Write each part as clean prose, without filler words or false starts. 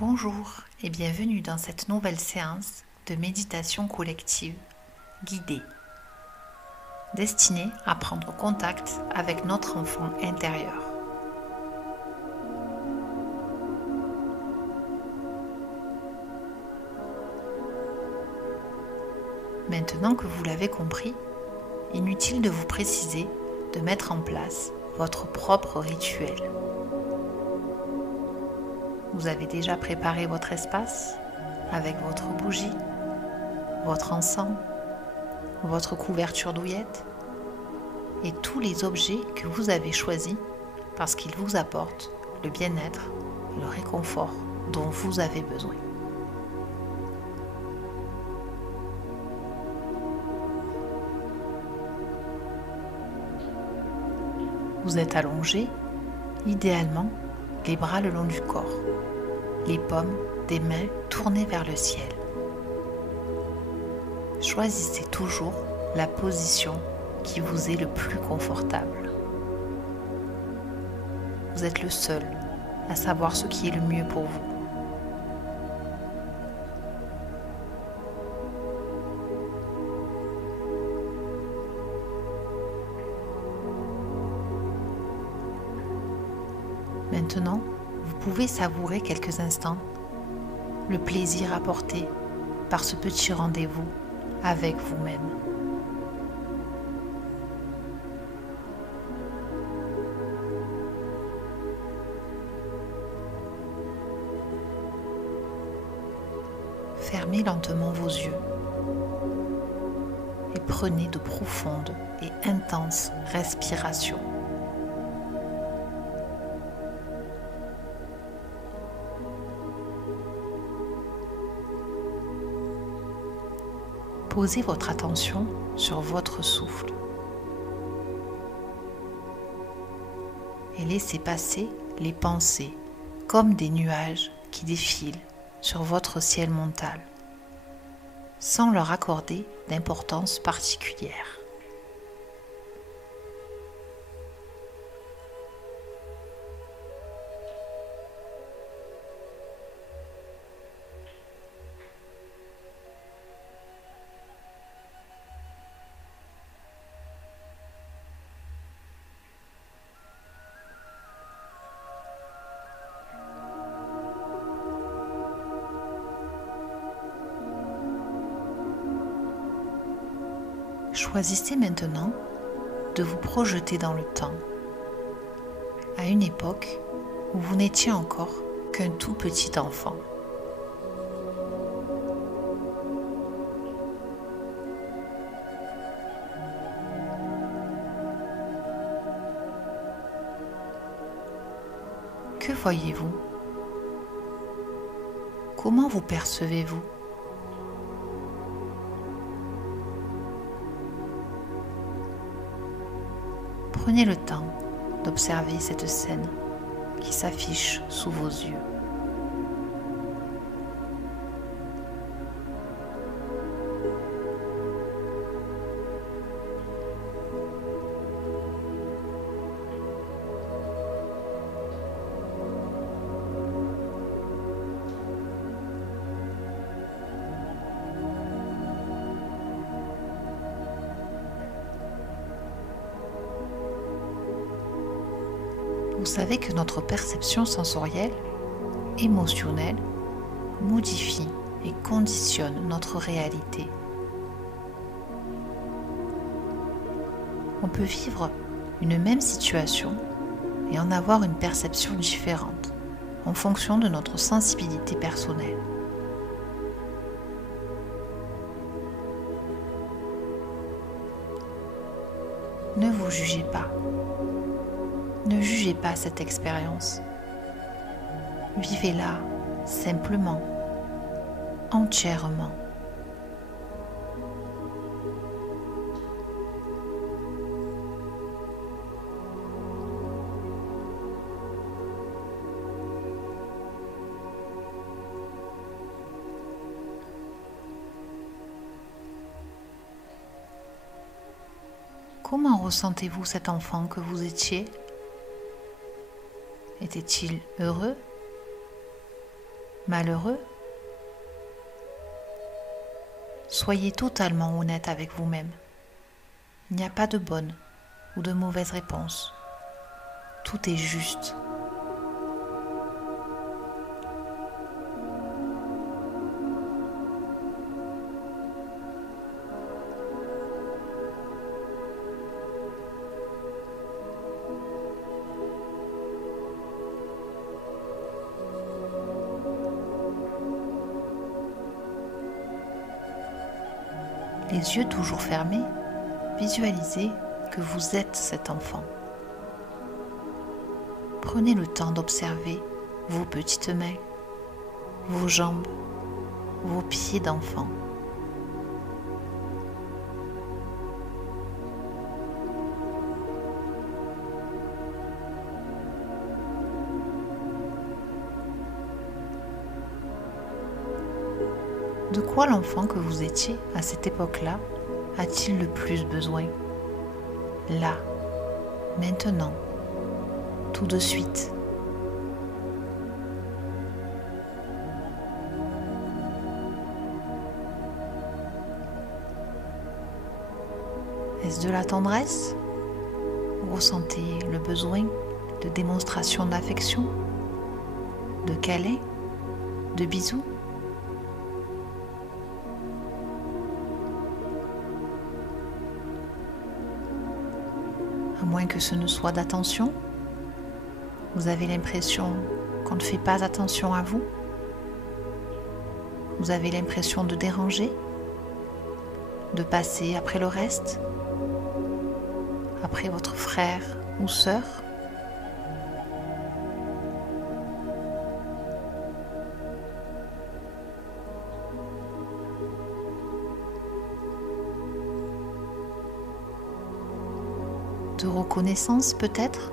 Bonjour et bienvenue dans cette nouvelle séance de méditation collective guidée, destinée à prendre contact avec notre enfant intérieur. Maintenant que vous l'avez compris, inutile de vous préciser de mettre en place votre propre rituel. Vous avez déjà préparé votre espace avec votre bougie, votre encens, votre couverture douillette et tous les objets que vous avez choisis parce qu'ils vous apportent le bien-être et le réconfort dont vous avez besoin. Vous êtes allongé, idéalement les bras le long du corps, les paumes des mains tournées vers le ciel. Choisissez toujours la position qui vous est le plus confortable. Vous êtes le seul à savoir ce qui est le mieux pour vous. Maintenant, vous pouvez savourer quelques instants le plaisir apporté par ce petit rendez-vous avec vous-même. Fermez lentement vos yeux et prenez de profondes et intenses respirations. Posez votre attention sur votre souffle et laissez passer les pensées comme des nuages qui défilent sur votre ciel mental sans leur accorder d'importance particulière. Choisissez maintenant de vous projeter dans le temps, à une époque où vous n'étiez encore qu'un tout petit enfant. Que voyez-vous? Comment vous percevez-vous? Prenez le temps d'observer cette scène qui s'affiche sous vos yeux. Vous savez que notre perception sensorielle, émotionnelle, modifie et conditionne notre réalité. On peut vivre une même situation et en avoir une perception différente en fonction de notre sensibilité personnelle. Ne vous jugez pas. Ne jugez pas cette expérience. Vivez-la simplement, entièrement. Comment ressentez-vous cet enfant que vous étiez ? Était-il heureux, malheureux? Soyez totalement honnête avec vous-même. Il n'y a pas de bonne ou de mauvaise réponse. Tout est juste. Les yeux toujours fermés, visualisez que vous êtes cet enfant. Prenez le temps d'observer vos petites mains, vos jambes, vos pieds d'enfant. De quoi l'enfant que vous étiez à cette époque-là a-t-il le plus besoin? Là, maintenant, tout de suite. Est-ce de la tendresse? Vous ressentez le besoin de démonstration d'affection, de câlin, de bisous? À moins que ce ne soit d'attention, vous avez l'impression qu'on ne fait pas attention à vous? Vous avez l'impression de déranger? De passer après le reste? Après votre frère ou sœur? De reconnaissance peut-être?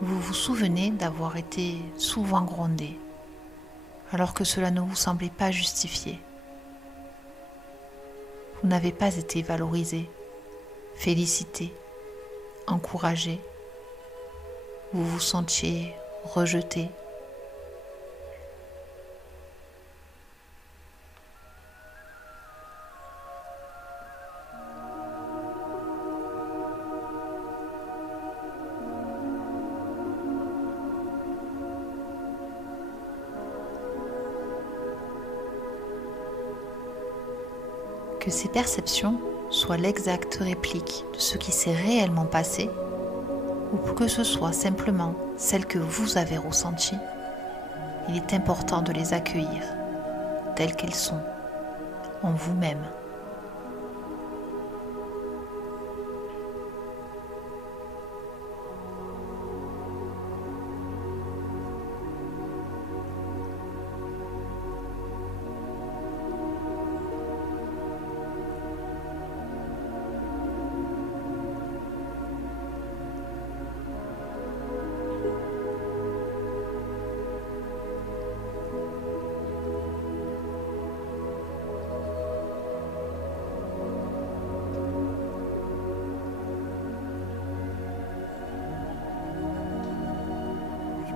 Vous vous souvenez d'avoir été souvent grondé, alors que cela ne vous semblait pas justifié. Vous n'avez pas été valorisé, félicité, encouragé. Vous vous sentiez rejeté. Que ces perceptions soient l'exacte réplique de ce qui s'est réellement passé, ou que ce soit simplement celles que vous avez ressenties, il est important de les accueillir telles qu'elles sont, en vous-même.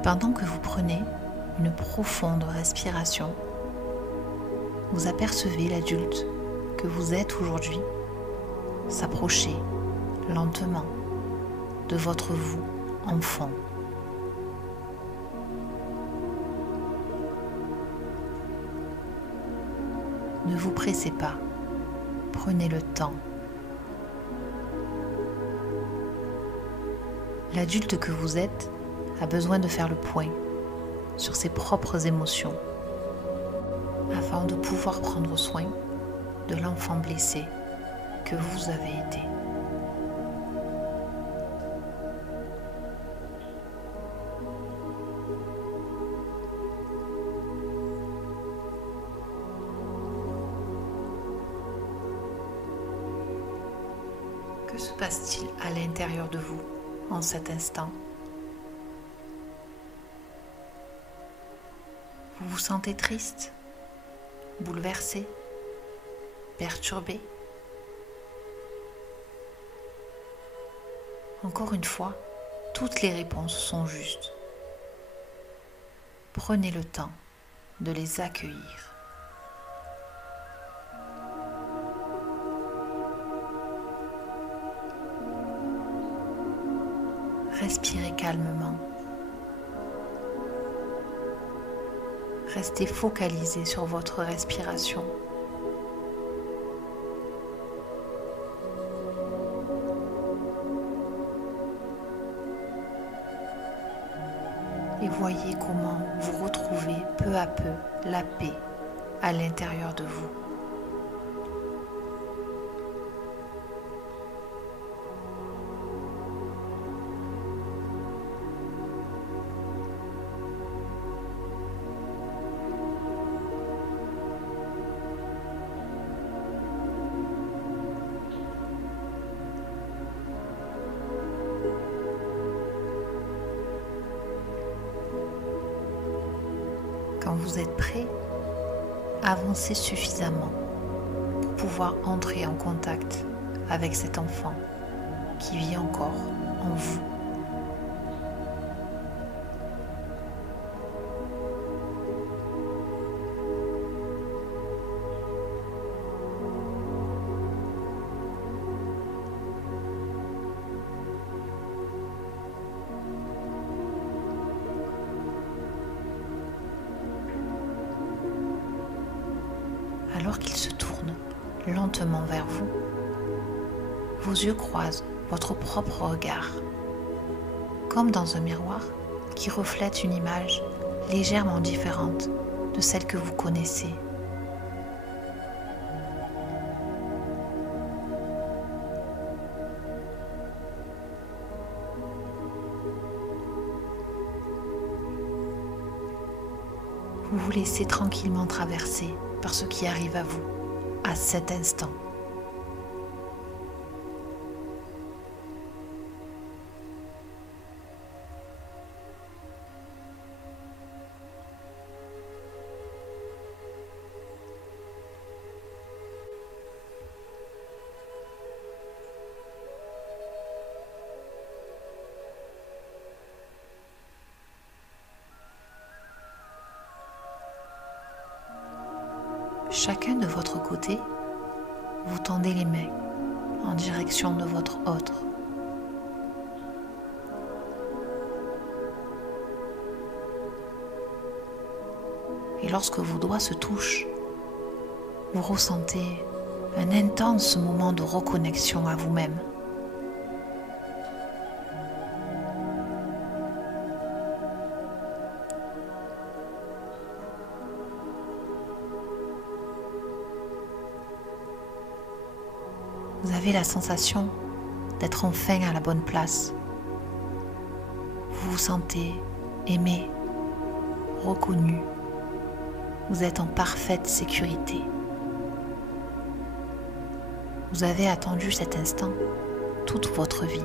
Pendant que vous prenez une profonde respiration, vous apercevez l'adulte que vous êtes aujourd'hui s'approcher lentement de votre vous enfant. Ne vous pressez pas, prenez le temps. L'adulte que vous êtes a besoin de faire le point sur ses propres émotions afin de pouvoir prendre soin de l'enfant blessé que vous avez été. Que se passe-t-il à l'intérieur de vous en cet instant? Vous vous sentez triste, bouleversé, perturbé? Encore une fois, toutes les réponses sont justes. Prenez le temps de les accueillir. Respirez calmement. Restez focalisé sur votre respiration. Et voyez comment vous retrouvez peu à peu la paix à l'intérieur de vous. Quand vous êtes prêt, avancez suffisamment pour pouvoir entrer en contact avec cet enfant qui vit encore en vous. Alors qu'il se tourne lentement vers vous, vos yeux croisent votre propre regard, comme dans un miroir qui reflète une image légèrement différente de celle que vous connaissez. Vous vous laissez tranquillement traverser par ce qui arrive à vous à cet instant. Chacun de votre côté, vous tendez les mains en direction de votre autre. Et lorsque vos doigts se touchent, vous ressentez un intense moment de reconnexion à vous-même. Vous avez la sensation d'être enfin à la bonne place. Vous vous sentez aimé, reconnu. Vous êtes en parfaite sécurité. Vous avez attendu cet instant toute votre vie.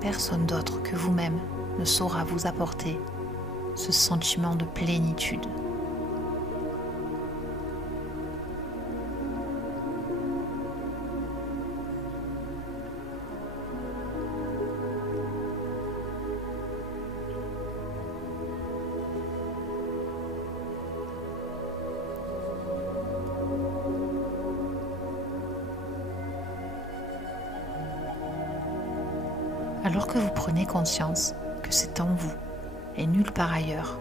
Personne d'autre que vous-même ne saura vous apporter ce sentiment de plénitude. Alors que vous prenez conscience que c'est en vous et nulle part ailleurs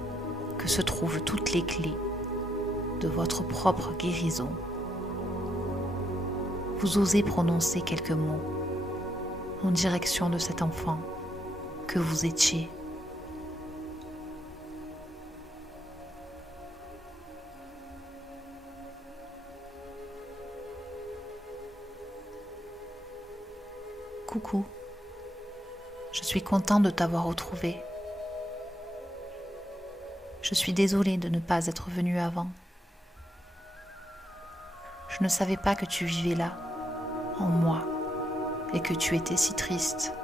que se trouvent toutes les clés de votre propre guérison, vous osez prononcer quelques mots en direction de cet enfant que vous étiez. Coucou. Je suis content de t'avoir retrouvé. Je suis désolée de ne pas être venue avant. Je Je ne savais pas que tu vivais là, en moi, et que tu étais si triste.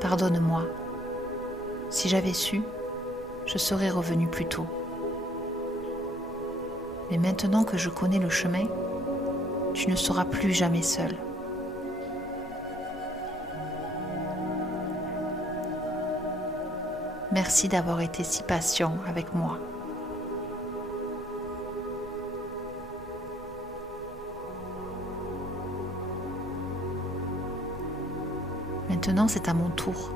Pardonne-moi. Si j'avais su, je serais revenue plus tôt. Mais maintenant que je connais le chemin, tu ne seras plus jamais seule. Merci d'avoir été si patient avec moi. Maintenant, c'est à mon tour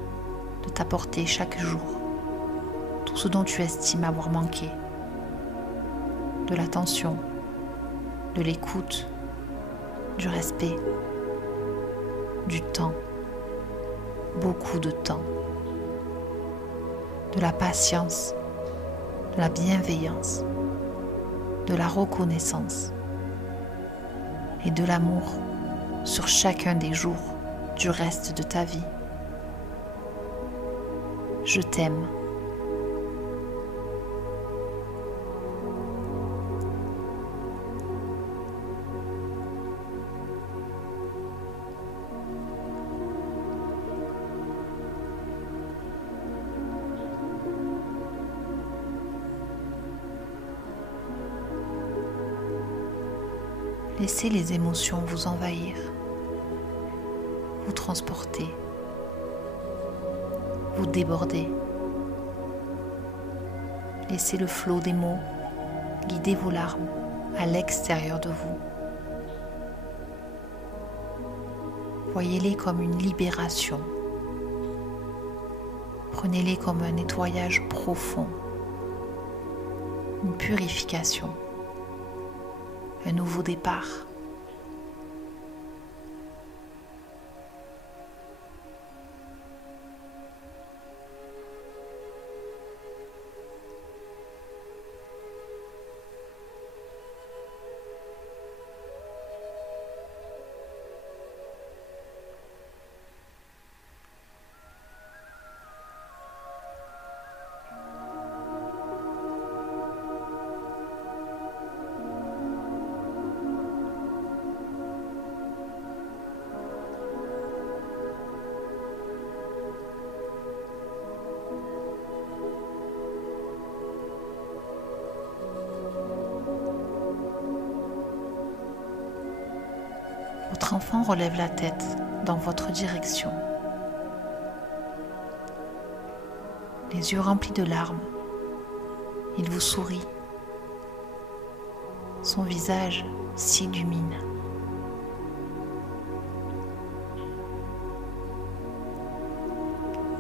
de t'apporter chaque jour tout ce dont tu estimes avoir manqué. De l'attention, de l'écoute, du respect, du temps, beaucoup de temps, de la patience, de la bienveillance, de la reconnaissance et de l'amour sur chacun des jours du reste de ta vie. Je t'aime. Laissez les émotions vous envahir, vous transporter, vous déborder. Laissez le flot des mots guider vos larmes à l'extérieur de vous. Voyez-les comme une libération. Prenez-les comme un nettoyage profond, une purification, un nouveau départ. Votre enfant relève la tête dans votre direction. Les yeux remplis de larmes, il vous sourit. Son visage s'illumine.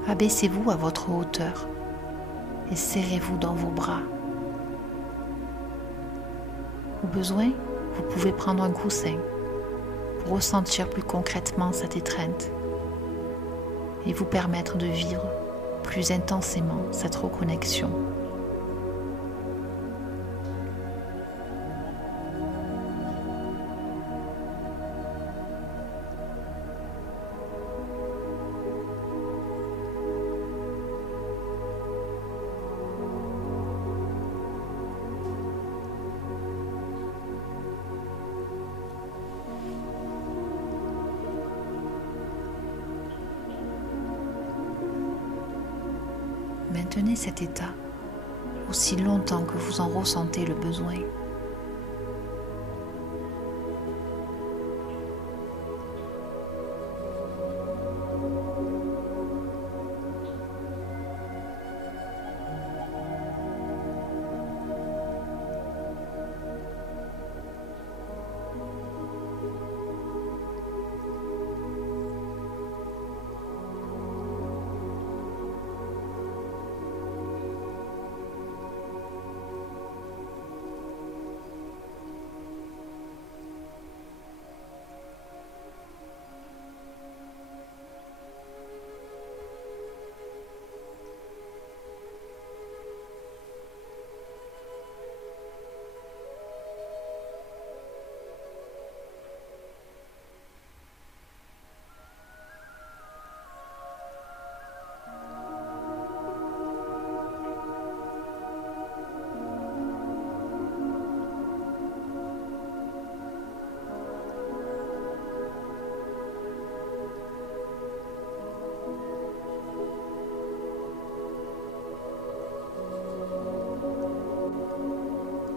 Abaissez-vous à votre hauteur et serrez-vous dans vos bras. Au besoin, vous pouvez prendre un coussin pour ressentir plus concrètement cette étreinte et vous permettre de vivre plus intensément cette reconnexion. Maintenez cet état aussi longtemps que vous en ressentez le besoin.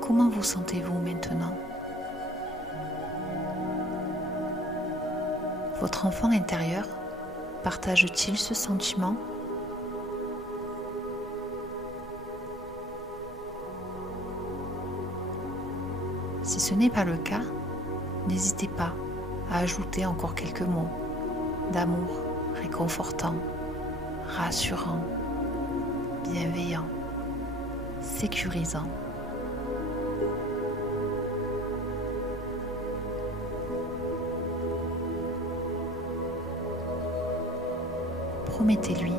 Comment vous sentez-vous maintenant? Votre enfant intérieur partage-t-il ce sentiment? Si ce n'est pas le cas, n'hésitez pas à ajouter encore quelques mots d'amour réconfortant, rassurant, bienveillant, sécurisant. Promettez-lui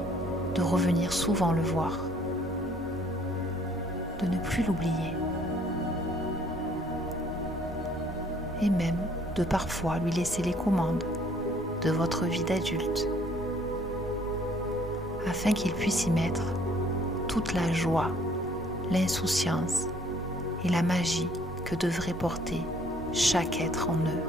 de revenir souvent le voir, de ne plus l'oublier, et même de parfois lui laisser les commandes de votre vie d'adulte, afin qu'il puisse y mettre toute la joie, l'insouciance et la magie que devrait porter chaque être en eux.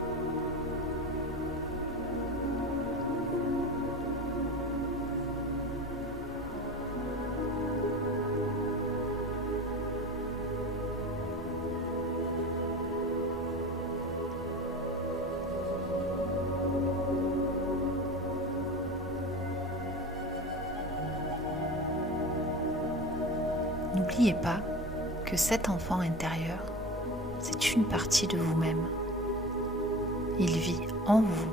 N'oubliez pas que cet enfant intérieur, c'est une partie de vous-même. Il vit en vous.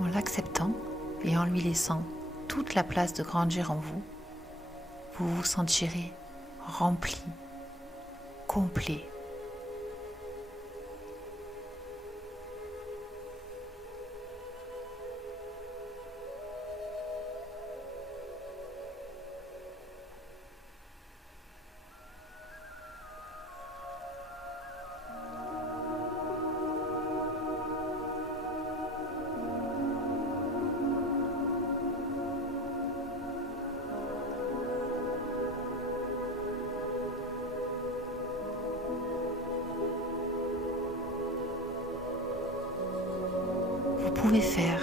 En l'acceptant et en lui laissant toute la place de grandir en vous, vous vous sentirez rempli, complet. Vous pouvez faire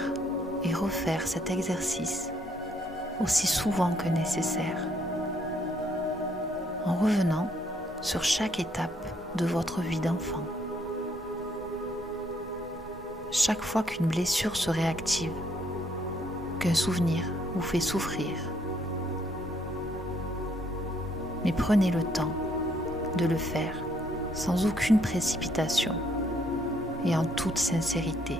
et refaire cet exercice aussi souvent que nécessaire, en revenant sur chaque étape de votre vie d'enfant. Chaque fois qu'une blessure se réactive, qu'un souvenir vous fait souffrir. Mais prenez le temps de le faire sans aucune précipitation et en toute sincérité.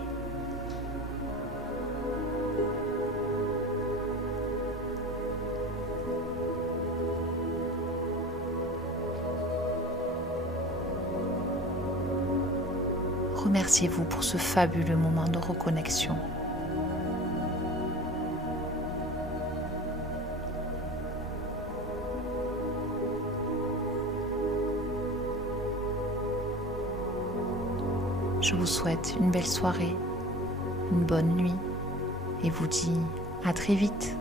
Remerciez-vous pour ce fabuleux moment de reconnexion. Je vous souhaite une belle soirée, une bonne nuit et vous dis à très vite.